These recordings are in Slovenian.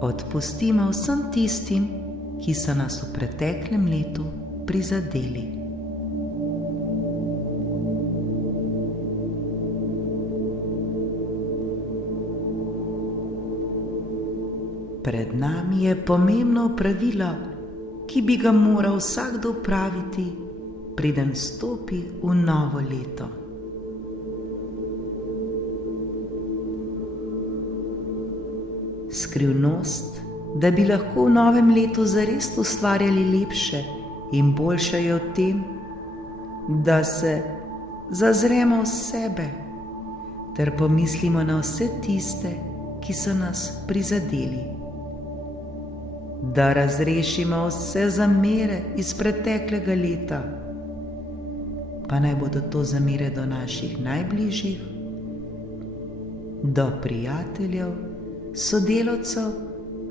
Odpustimo vsem tistim, ki so nas v preteklem letu prizadeli. Pred nami je pomembno opravilo, ki bi ga moral vsakdo opraviti, preden stopi v novo leto. Skrivnost, da bi lahko v novem letu zares ustvarjali lepše in boljše, je v tem, da se zazremo v sebe ter pomislimo na vse tiste, ki so nas prizadeli. Da razrešimo vse zamere iz preteklega leta, pa naj bodo to zamere do naših najbližjih, do prijateljev, sodelavcev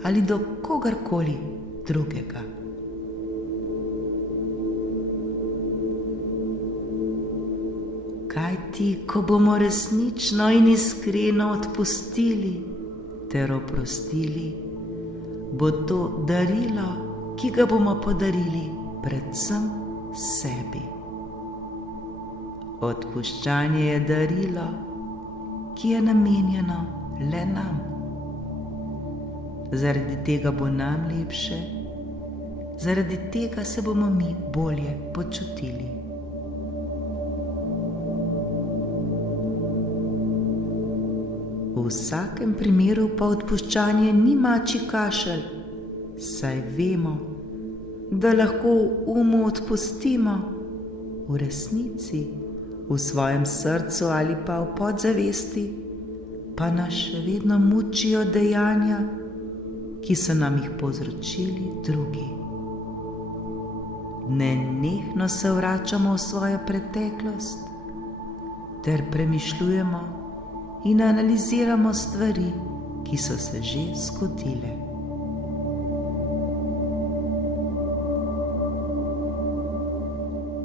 ali do kogarkoli drugega. Kajti, ko bomo resnično in iskreno odpustili ter oprostili, bo to darilo, ki ga bomo podarili predvsem sebi. Odpuščanje je darilo, ki je namenjeno le nam. Zaradi tega bo nam lepše, zaradi tega se bomo mi bolje počutili. V vsakem primeru pa odpuščanje ni mačji kašelj, saj vemo, da lahko v umu odpustimo, v resnici, v svojem srcu ali pa v podzavesti, pa nas še vedno mučijo dejanja, ki so nam jih povzročili drugi. Nenehno se vračamo v svojo preteklost ter premišljujemo in analiziramo stvari, ki so se že zgodile.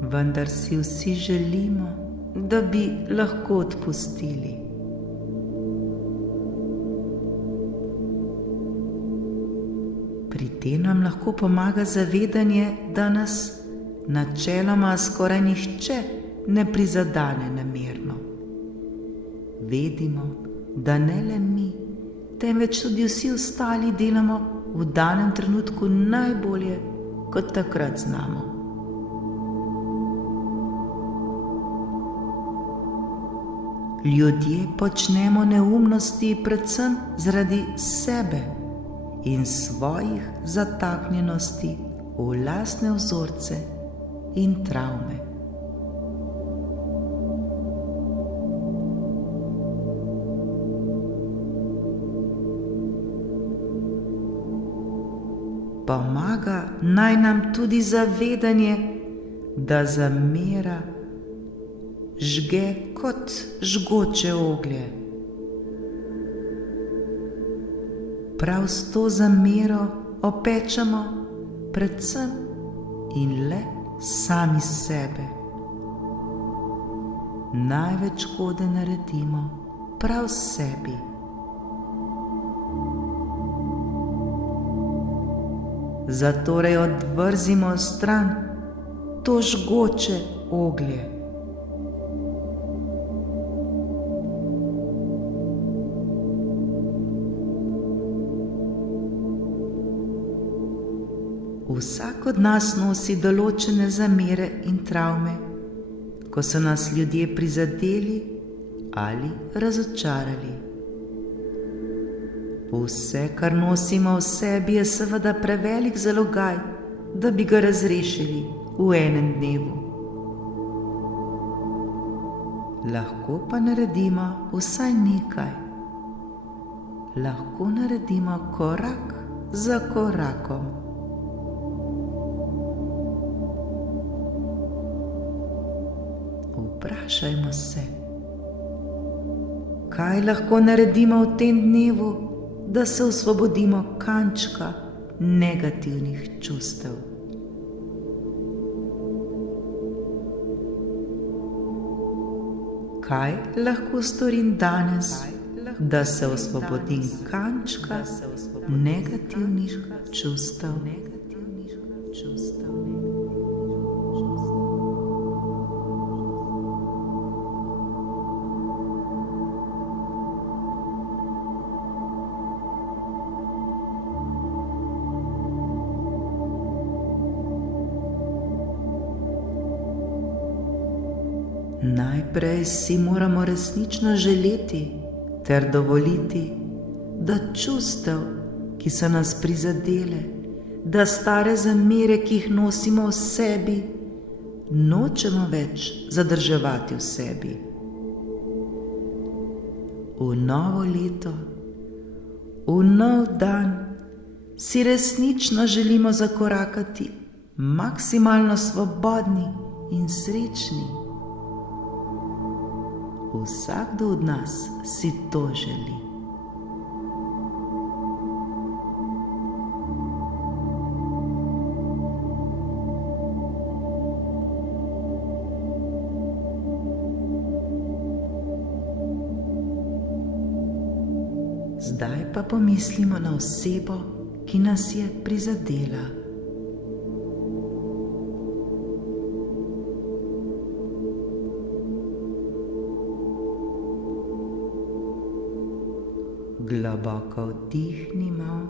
Vendar si vsi želimo, da bi lahko odpustili. Pri tem nam lahko pomaga zavedanje, da nas načeloma skoraj nihče ne prizadene namerno. Vedimo, da ne le mi, temveč tudi vsi ostali delamo v danem trenutku najbolje, kot takrat znamo. Ljudje počnemo neumnosti predvsem zaradi sebe in svojih zataknjenosti v lastne vzorce in travme. Pomaga naj nam tudi zavedanje, da zamera žge kot žgoče oglje. Prav s to zamero opečemo predvsem in le sami sebe. Največ škode naredimo prav sebi. Zatorej odvrzimo stran to žgoče oglje. Vsak od nas nosi določene zamere in travme, ko so nas ljudje prizadeli ali razočarali. Vse, kar nosimo v sebi, je seveda prevelik zalogaj, da bi ga razrešili v enem dnevu. Lahko pa naredimo vsaj nekaj. Lahko naredimo korak za korakom. Vprašajmo se, kaj lahko naredimo v tem dnevu, da se osvobodimo kančka negativnih čustev. Kaj lahko storim danes da se osvobodim kančka negativnih čustev. Najprej si moramo resnično želeti ter dovoliti, da čustev, ki so nas prizadele, da stare zamere, ki jih nosimo v sebi, nočemo več zadrževati v sebi. V novo leto, v nov dan si resnično želimo zakorakati maksimalno svobodni in srečni. Vsakdo od nas si to želi. Zdaj pa pomislimo na osebo, ki nas je prizadela. Globoko vdihnimo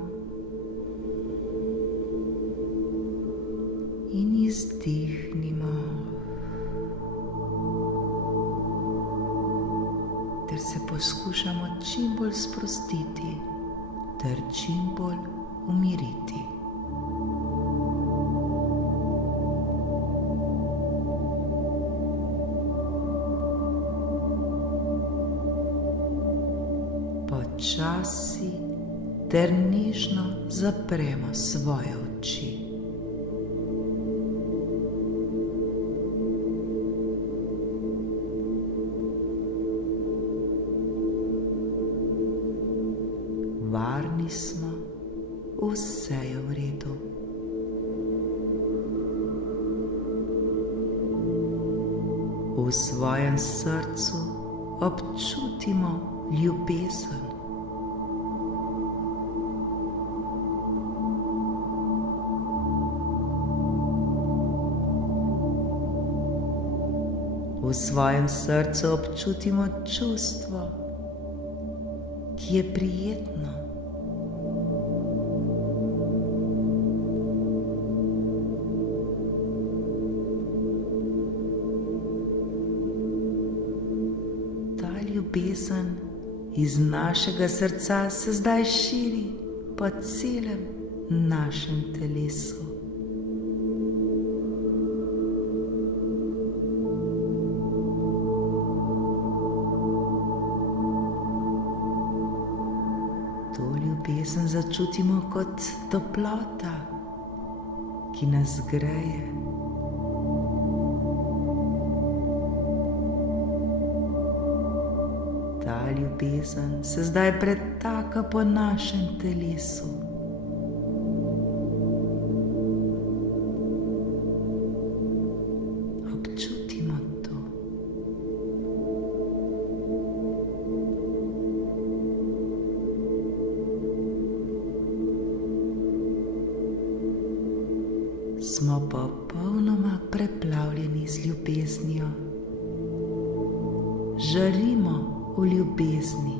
in izdihnimo, ter se poskušamo čim bolj sprostiti ter čim bolj umiriti. Počasi ter nežno zapremo svoje oči. Varni smo, vse je v redu. V svojem srcu občutimo ljubezen. V svojem srcu občutimo čustvo, ki je prijetno. Ta ljubezen iz našega srca se zdaj širi po celem našem telesu. To ljubezen začutimo kot toplota, ki nas greje. Ta ljubezen se zdaj pretaka po našem telesu. Občutimo to. Smo popolnoma preplavljeni z ljubeznijo. Žarimo v ljubezni.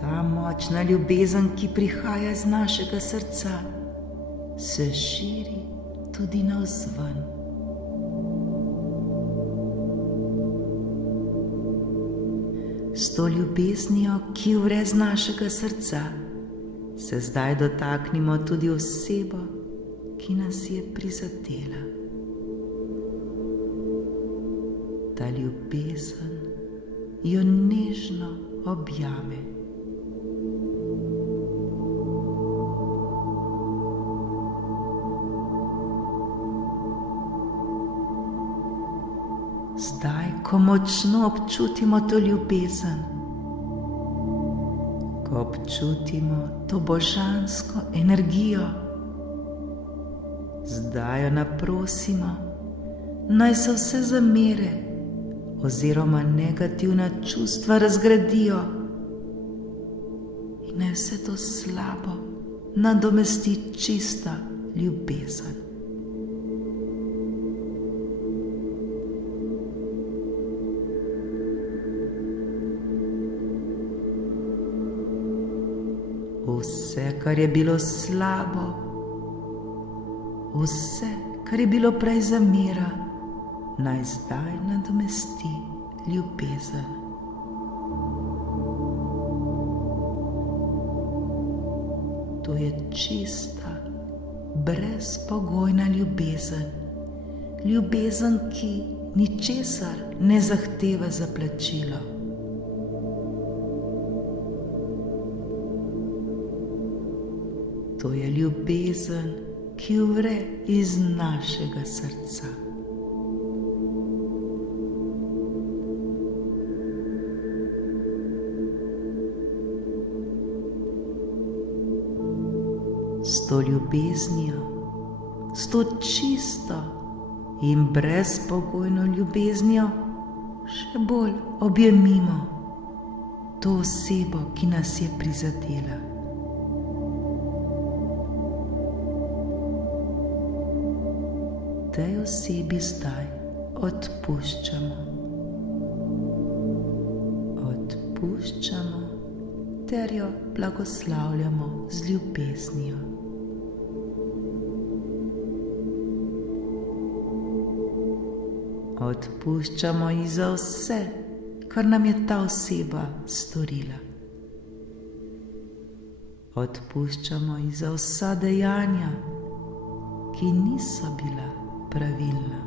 Ta močna ljubezen, ki prihaja iz našega srca, se širi tudi navzven. S to ljubeznijo, ki vre z našega srca, se zdaj dotaknimo tudi osebo, ki nas je prizadela. Ta ljubezen jo nežno objame. Zdaj, ko močno občutimo to ljubezen, ko občutimo to božansko energijo, Zdaj jo naprosimo, naj se vse zamere oziroma negativna čustva razgradijo in naj vse to slabo nadomesti čista ljubezen. Vse, kar je bilo slabo, vse, kar je bilo prej zamera, naj zdaj nadomesti ljubezen. To je čista, brezpogojna ljubezen. Ljubezen, ki ničesar ne zahteva za plačilo. To je ljubezen, ki vre iz našega srca. S to ljubeznijo, s to čisto in brezpogojno ljubeznijo še bolj objemimo to osebo, ki nas je prizadela. Tej osebi zdaj odpuščamo. Odpuščamo ter jo blagoslavljamo z ljubeznijo. Odpuščamo ji za vse, kar nam je ta oseba storila. Odpuščamo ji za vsa dejanja, ki niso bila pravilna.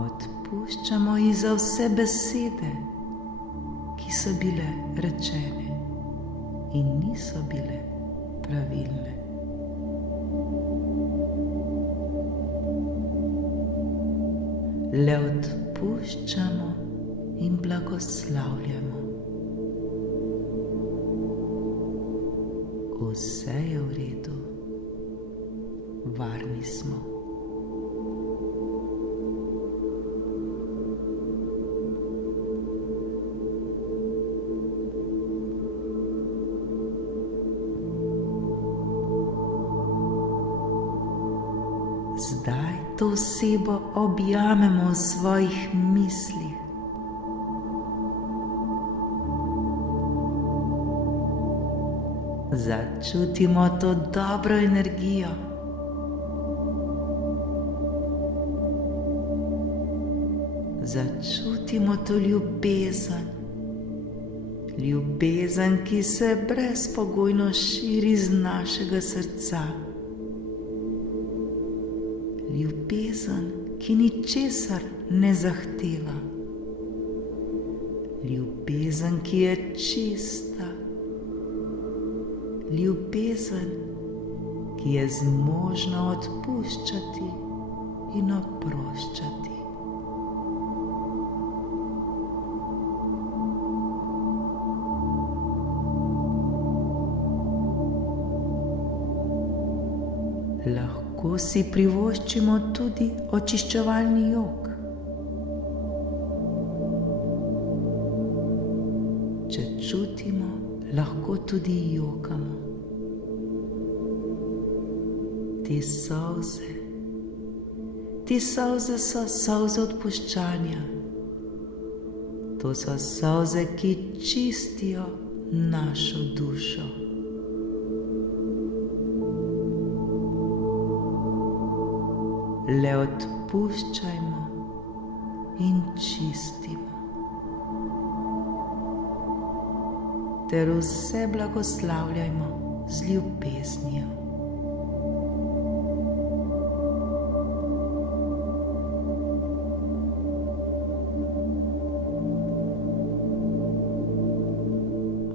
Odpuščamo ji za vse besede, ki so bile rečene in niso bile pravilne. Le odpuščamo in blagoslavljamo. Vse je v redu, varni smo. Zdaj to osebo objamemo v svojih mislih. Začutimo to dobro energijo. Začutimo to ljubezen. Ljubezen, ki se brezpogojno širi iz našega srca. Ljubezen, ki ničesar ne zahteva. Ljubezen, ki je čista. Ljubezen, ki je zmožna odpuščati in oproščati. Lahko si privoščimo tudi očiščevalni jok. Če čutimo, lahko tudi jokamo. Te solze so solze odpuščanja. To so solze, ki čistijo našo dušo. Le odpuščajmo in čistimo. Ter vse blagoslavljajmo z ljubeznijo.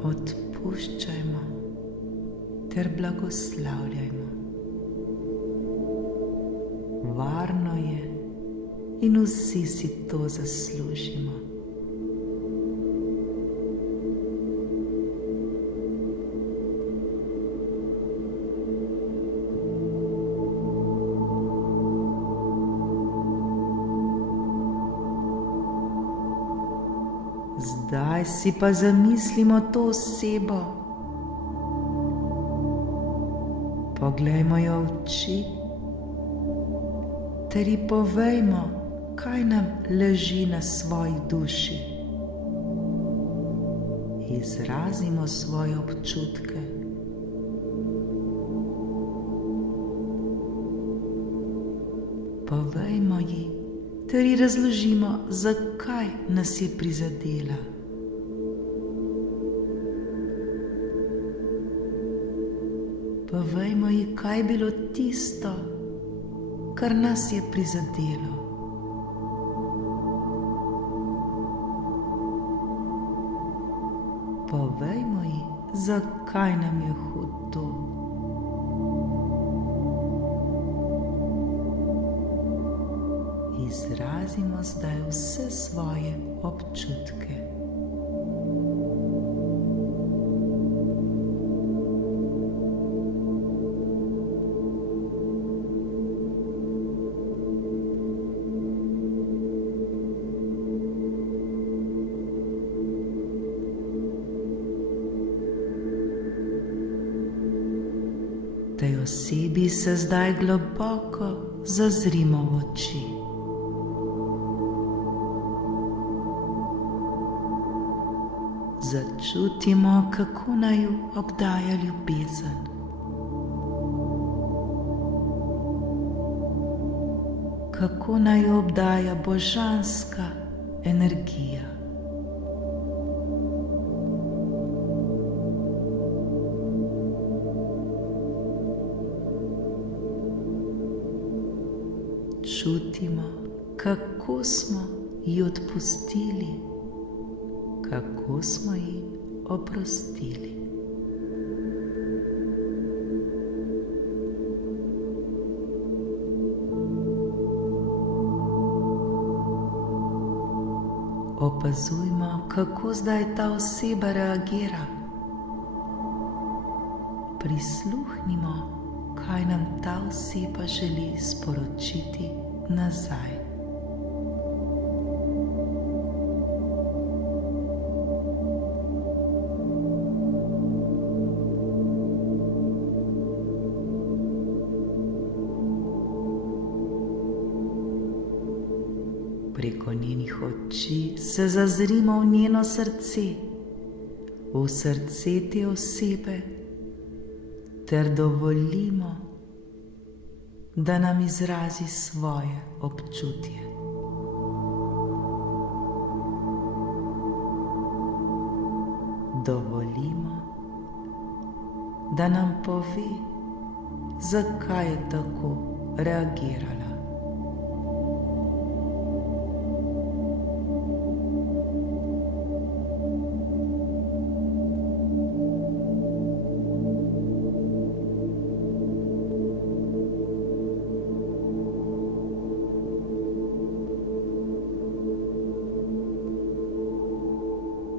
Odpuščajmo ter blagoslavljajmo. Varno je in vsi si to zaslužimo. Zdaj si pa zamislimo to osebo. Poglejmo jo v oči ter ji povejmo, kaj nam leži na svoji duši. Izrazimo svoje občutke. Povejmo ji ter ji razložimo, zakaj nas je prizadela. Povejmo ji, kaj je bilo tisto, kar nas je prizadelo. Povejmo ji, zakaj nam je hudo. Izrazimo zdaj vse svoje občutke. Tej osebi se zdaj globoko zazrimo v oči. Začutimo, kako naju obdaja ljubezen. Kako naju obdaja božanska energija. Čutimo, kako smo ji odpustili, kako smo ji oprostili. Opazujmo, kako zdaj ta oseba reagira. Prisluhnimo, kaj nam ta oseba želi sporočiti nazaj. Preko njenih oči se zazrimo v njeno srce, v srce te osebe, ter dovolimo, da nam izrazi svoje občutje. Dovolimo, da nam pove, zakaj je tako reagirala.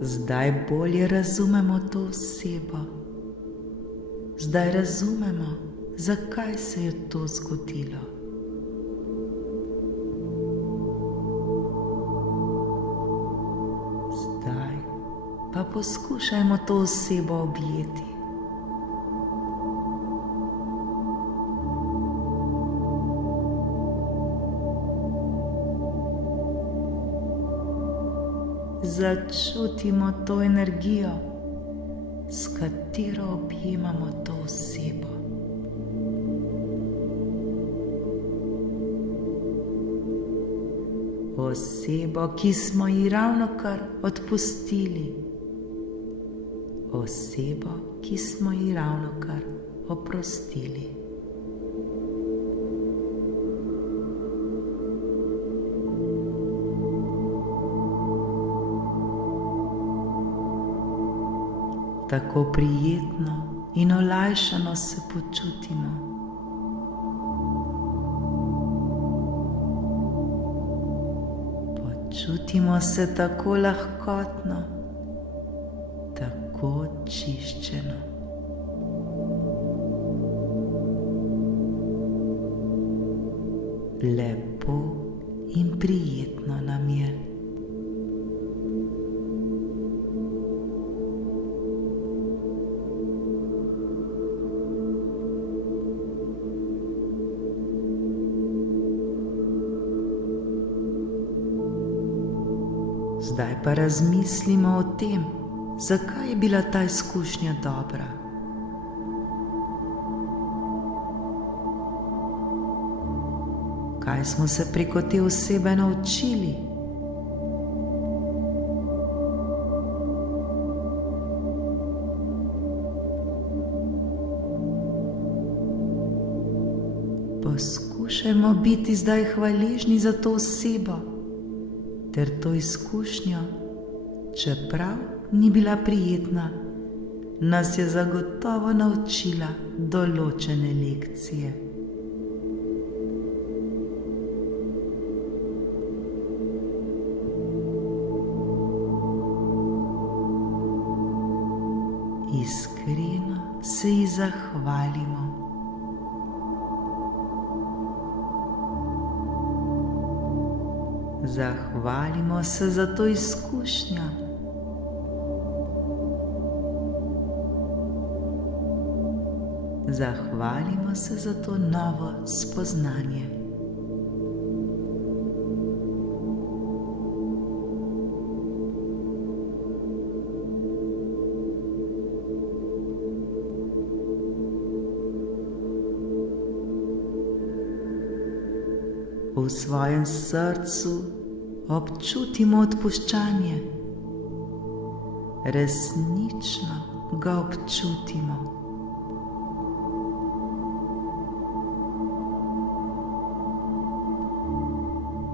Zdaj bolje razumemo to osebo. Zdaj razumemo, zakaj se je to zgodilo. Zdaj pa poskušajmo to osebo objeti. Začutimo to energijo, s katero objemamo to osebo. Osebo, ki smo ji ravnokar odpustili. Osebo, ki smo ji ravnokar oprostili. Tako prijetno in olajšano se počutimo. Počutimo se tako lahkotno, tako očiščeno. Lepo in prijetno nam je. Zdaj pa razmislimo o tem, zakaj je bila ta izkušnja dobra. Kaj smo se preko te osebe naučili? Poskušajmo biti zdaj hvaležni za to osebo ter to izkušnjo, čeprav ni bila prijetna, nas je zagotovo naučila določene lekcije. Iskreno se ji zahvalimo. Zahvalimo se za to izkušnjo. Zahvalimo se za to novo spoznanje. V svojem srcu občutimo odpuščanje. Resnično ga občutimo.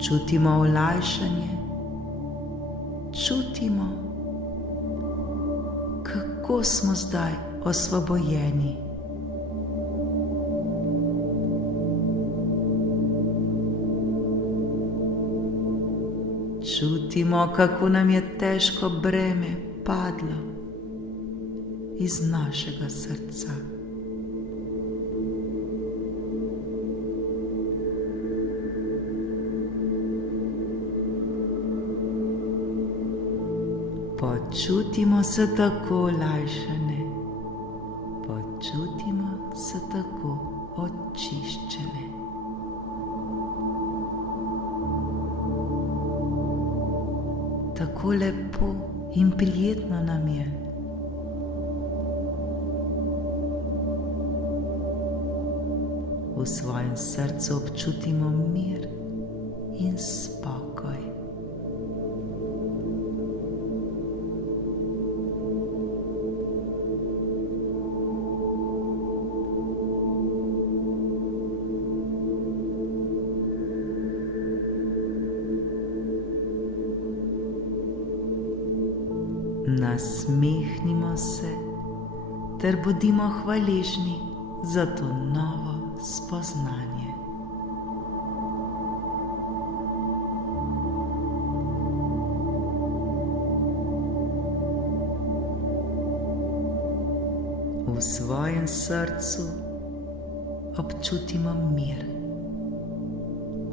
Čutimo olajšanje. Čutimo, kako smo zdaj osvobojeni. Čutimo, kako nam je težko breme padlo iz našega srca. Počutimo se tako olajšane, počutimo se tako očiščene. Tako lepo in prijetno nam je. V svojem srcu občutimo mir in spokoj. Nasmehnimo se ter bodimo hvaležni za to novo spoznanje. V svojem srcu občutimo mir.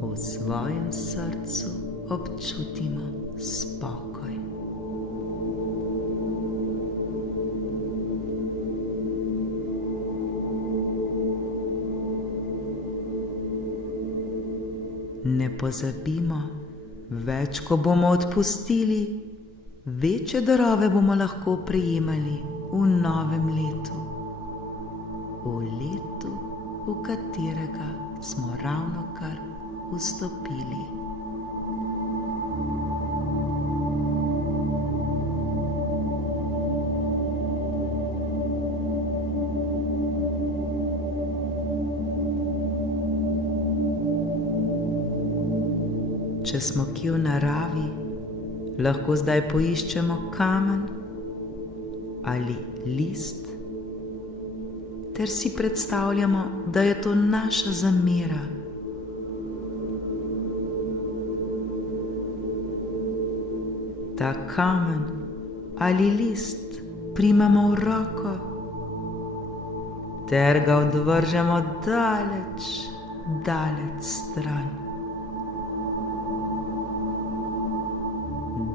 V svojem srcu občutimo spokoj. Ne pozabimo, več ko bomo odpustili, večje darove bomo lahko prejemali v novem letu. V letu, v katerega smo ravnokar vstopili. Če smo kje v naravi, lahko zdaj poiščemo kamen ali list, ter si predstavljamo, da je to naša zamera. Ta kamen ali list primamo v roko, ter ga odvržemo daleč, daleč stran.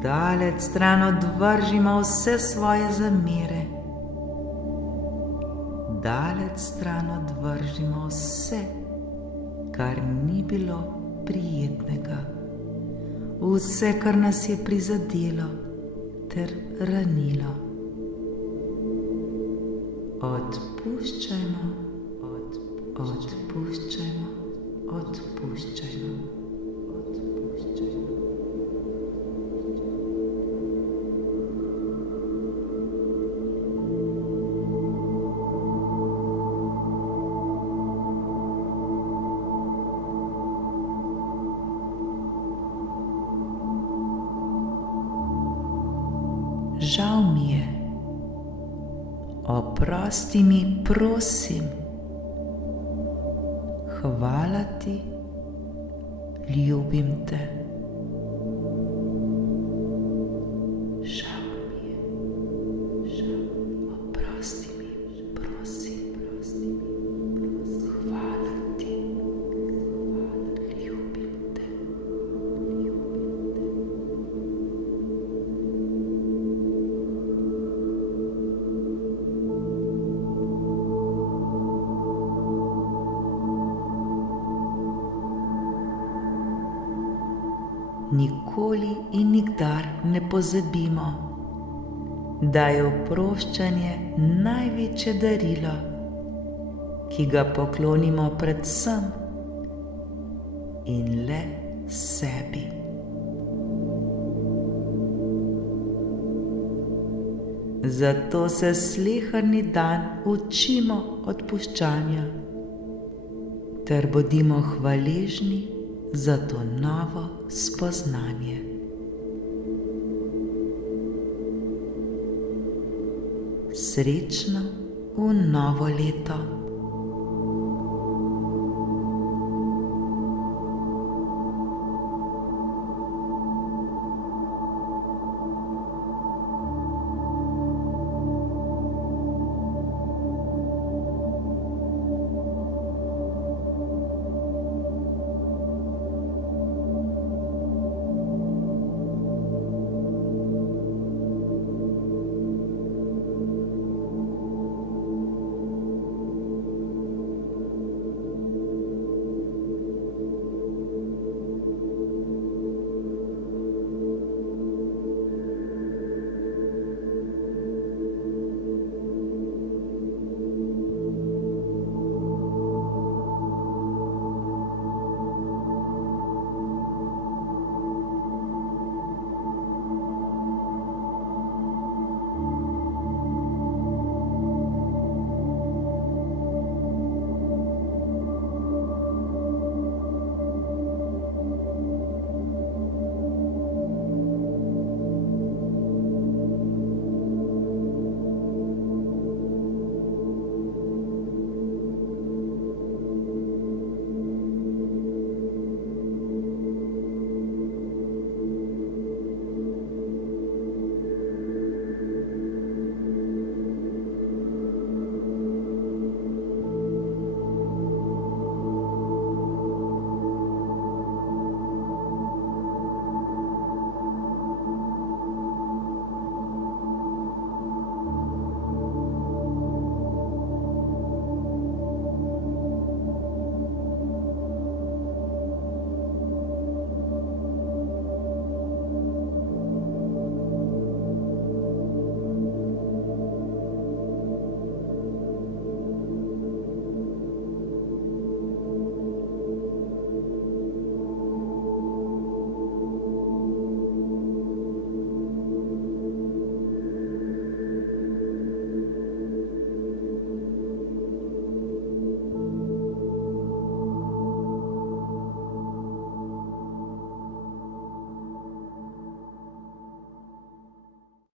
Daleč stran odvržimo vse svoje zamere. Daleč stran odvržimo vse, kar ni bilo prijetnega. vse, kar nas je prizadelo ter ranilo. Odpuščajmo, odpuščajmo, odpuščajmo. Žal mi je, oprosti mi, prosim. Hvala ti, ljubim te. Žal mi je, oprosti mi, prosim. Hvala ti, ljubim te. Nikoli in nikdar ne pozabimo, da je oproščanje največje darilo, ki ga poklonimo predvsem in le sebi. Zato se sleherni dan učimo odpuščanja ter bodimo hvaležni za to novo spoznanje. Srečno v novo leto.